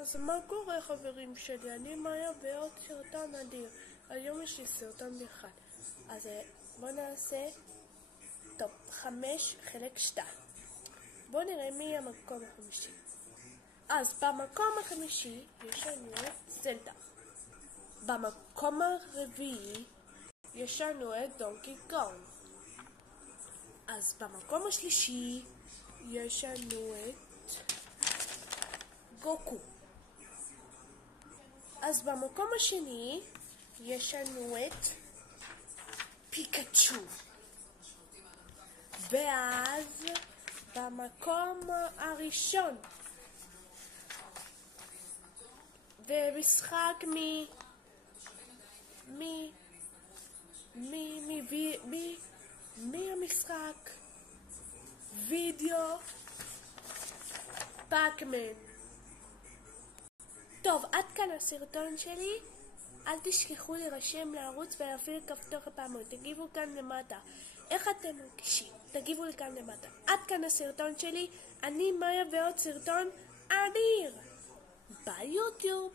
אז מה קורה חברים שלי? אני מאיה ועוד סרטון אדיר. היום יש לי סרטון אחד. אז בואו נעשה טופ 5 חלק 2. בואו נראה מי המקום החמישי. אז במקום החמישי יש לנו את זלדה. במקום הרביעי יש לנו את דונקי קונג. אז במקום השלישי יש לנו את גוקו. אז במקום השני יש לנו את פיקאצ'ו. ואז במקום הראשון במשחק מי המשחק? וידאו פאקמן. טוב, עד כאן הסרטון שלי. אל תשכחו להירשם לערוץ ולהפעיל כפתור הפעמון. תגיבו כאן למטה איך אתם מרגישים, תגיבו לי כאן למטה. עד כאן הסרטון שלי. אני מאיה ועוד סרטון אדיר ביוטיוב.